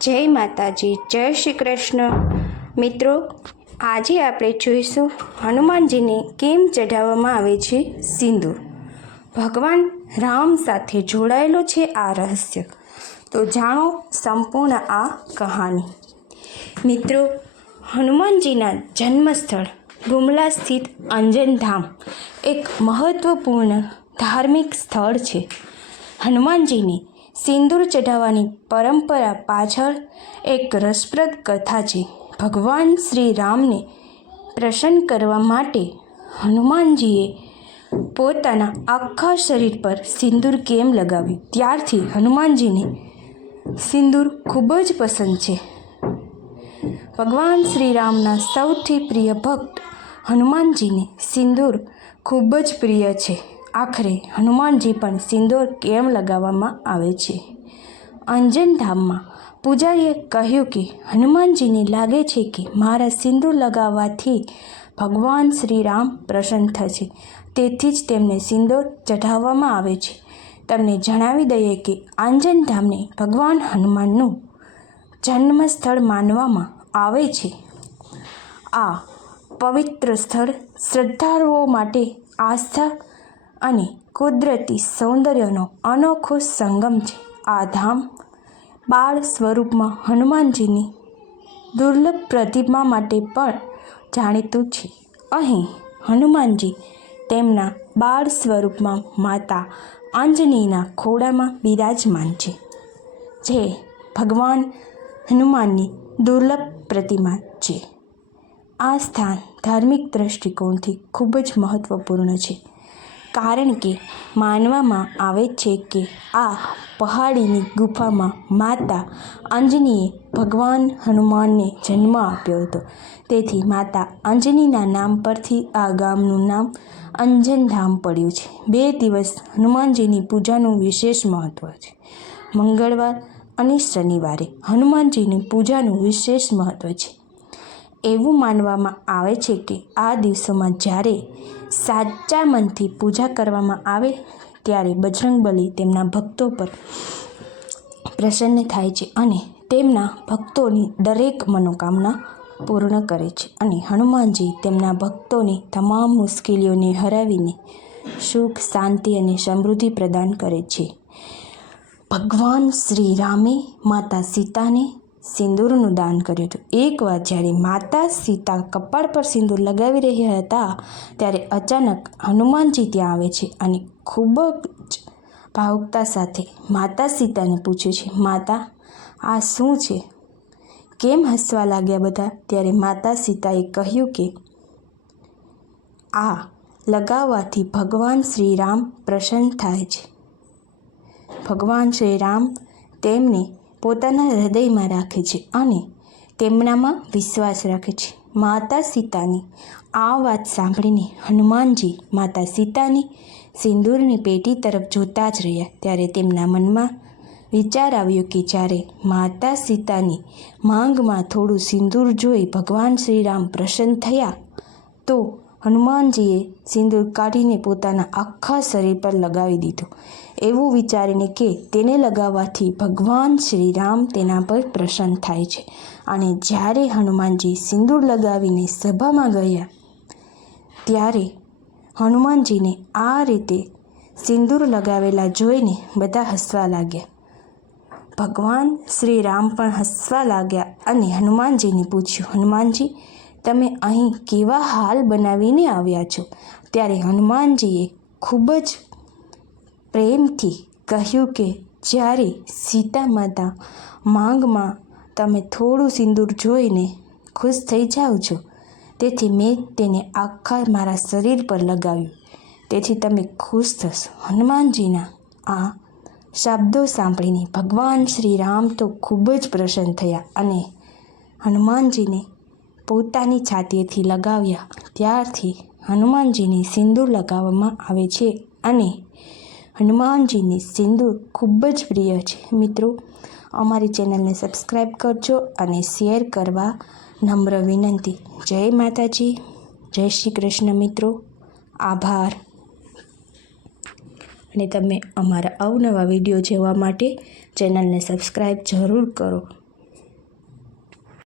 જય માતાજી, જય શ્રી કૃષ્ણ। મિત્રો, આજે આપણે જોઈશું હનુમાનજીને કેમ ચઢાવવામાં આવે છે સિંદૂર। ભગવાન રામ સાથે જોડાયેલો છે આ રહસ્ય, તો જાણો સંપૂર્ણ આ કહાની। મિત્રો, હનુમાનજીના જન્મસ્થળ ગુમલા સ્થિત અંજનધામ એક મહત્વપૂર્ણ ધાર્મિક સ્થળ છે। હનુમાનજીને સિંદૂર ચઢાવવાની પરંપરા પાછળ એક રસપ્રદ કથા છે। ભગવાન શ્રી રામને પ્રસન્ન કરવા માટે હનુમાનજીએ પોતાના આખા શરીર પર સિંદૂર કેમ લગાવ્યું, ત્યારથી હનુમાનજીને સિંદૂર ખૂબ જ પસંદ છે। ભગવાન શ્રી રામના સૌથી પ્રિય ભક્ત હનુમાનજીને સિંદૂર ખૂબ જ પ્રિય છે। આખરે હનુમાનજી પણ સિંદૂર કેમ લગાવવામાં આવે છે? અંજનધામમાં પૂજારીએ કહ્યું કે હનુમાનજીને લાગે છે કે મારા સિંદૂર લગાવવાથી ભગવાન શ્રી રામ પ્રસન્ન થશે, તેથી જ તેમને સિંદૂર ચઢાવવામાં આવે છે। તમને જણાવી દઈએ કે અંજનધામને ભગવાન હનુમાનનું જન્મસ્થળ માનવામાં આવે છે। આ પવિત્ર સ્થળ શ્રદ્ધાળુઓ માટે આસ્થા અને કુદરતી સૌંદર્યનો અનોખો સંગમ છે। આ ધામ બાળ સ્વરૂપમાં હનુમાનજીની દુર્લભ પ્રતિમા માટે પણ જાણીતું છે। અહીં હનુમાનજી તેમના બાળ સ્વરૂપમાં માતા અંજનીના ખોળામાં બિરાજમાન છે, જે ભગવાન હનુમાનની દુર્લભ પ્રતિમા છે। આ સ્થાન ધાર્મિક દૃષ્ટિકોણથી ખૂબ જ મહત્વપૂર્ણ છે, કારણ કે માનવામાં આવે છે કે આ પહાડીની ગુફામાં માતા અંજનીએ ભગવાન હનુમાનને જન્મ આપ્યો હતો, તેથી માતા અંજનીના નામ પરથી આ ગામનું નામ અંજનધામ પડ્યું છે। 2 દિવસ હનુમાનજીની પૂજાનું વિશેષ મહત્વ છે। મંગળવાર અને શનિવારે હનુમાનજીની પૂજાનું વિશેષ મહત્વ છે। એવું માનવામાં આવે છે કે આ દિવસોમાં જ્યારે સાચા મનથી પૂજા કરવામાં આવે ત્યારે બજરંગબલી તેમના ભક્તો પર પ્રસન્ન થાય છે અને તેમના ભક્તોની દરેક મનોકામના પૂર્ણ કરે છે, અને હનુમાનજી તેમના ભક્તોની તમામ મુશ્કેલીઓને હરાવીને સુખ, શાંતિ અને સમૃદ્ધિ પ્રદાન કરે છે। ભગવાન શ્રી રામે માતા સીતાને સિંદૂરનું દાન કર્યું હતું। એકવાર જ્યારે માતા સીતા કપાળ પર સિંદૂર લગાવી રહ્યા હતા, ત્યારે અચાનક હનુમાનજી ત્યાં આવે છે અને ખૂબ જ ભાવુકતા સાથે માતા સીતાને પૂછે છે, માતા, આ શું છે? કેમ હસવા લાગ્યા બધા? ત્યારે માતા સીતાએ કહ્યું કે આ લગાવવાથી ભગવાન શ્રી રામ પ્રસન્ન થાય છે। ભગવાન શ્રી રામ તેમને પોતાના હૃદયમાં રાખે છે અને તેમનામાં વિશ્વાસ રાખે છે। માતા સીતાની આ વાત સાંભળીને હનુમાનજી માતા સીતાની સિંદૂરની પેટી તરફ જોતા જ રહ્યા। ત્યારે તેમના મનમાં વિચાર આવ્યો કે જ્યારે માતા સીતાની માંગમાં થોડું સિંદૂર જોઈ ભગવાન શ્રી રામ પ્રસન્ન થયા, તો હનુમાનજીએ સિંદૂર કાઢીને પોતાના આખા શરીર પર લગાવી દીધું, એવું વિચારીને કે તેને લગાવવાથી ભગવાન શ્રી રામ તેના પર પ્રસન્ન થાય છે। અને જ્યારે હનુમાનજી સિંદૂર લગાવીને સભામાં ગયા, ત્યારે હનુમાનજીને આ રીતે સિંદૂર લગાવેલા જોઈને બધા હસવા લાગ્યા। ભગવાન શ્રી રામ પણ હસવા લાગ્યા અને હનુમાનજીને પૂછ્યું, હનુમાનજી, તમે અહીં કેવા હાલ બનાવીને આવ્યા છો? ત્યારે હનુમાનજીએ ખૂબ જ પ્રેમથી કહ્યું કે જ્યારે સીતા માતા માંગમાં તમે થોડું સિંદૂર જોઈને ખુશ થઈ જાઓ છો, તેથી મેં તેને આખા મારા શરીર પર લગાવ્યું, તેથી તમે ખુશ થશો। હનુમાનજીના આ શબ્દો સાંભળીને ભગવાન શ્રી રામ તો ખૂબ જ પ્રસન્ન થયા અને હનુમાનજીને પોતાની છાતીએથી લગાવ્યા। ત્યારથી હનુમાનજીને સિંદૂર લગાવવામાં આવે છે અને હનુમાનજીની સિંદૂર ખૂબ જ પ્રિય છે। મિત્રો, અમારી ચેનલને સબસ્ક્રાઈબ કરજો અને શેર કરવા નમ્ર વિનંતી। જય માતાજી, જય શ્રી કૃષ્ણ। મિત્રો, આભાર। અને તમે અમારા અવનવા વિડીયો જોવા માટે ચેનલને સબસ્ક્રાઈબ જરૂર કરો।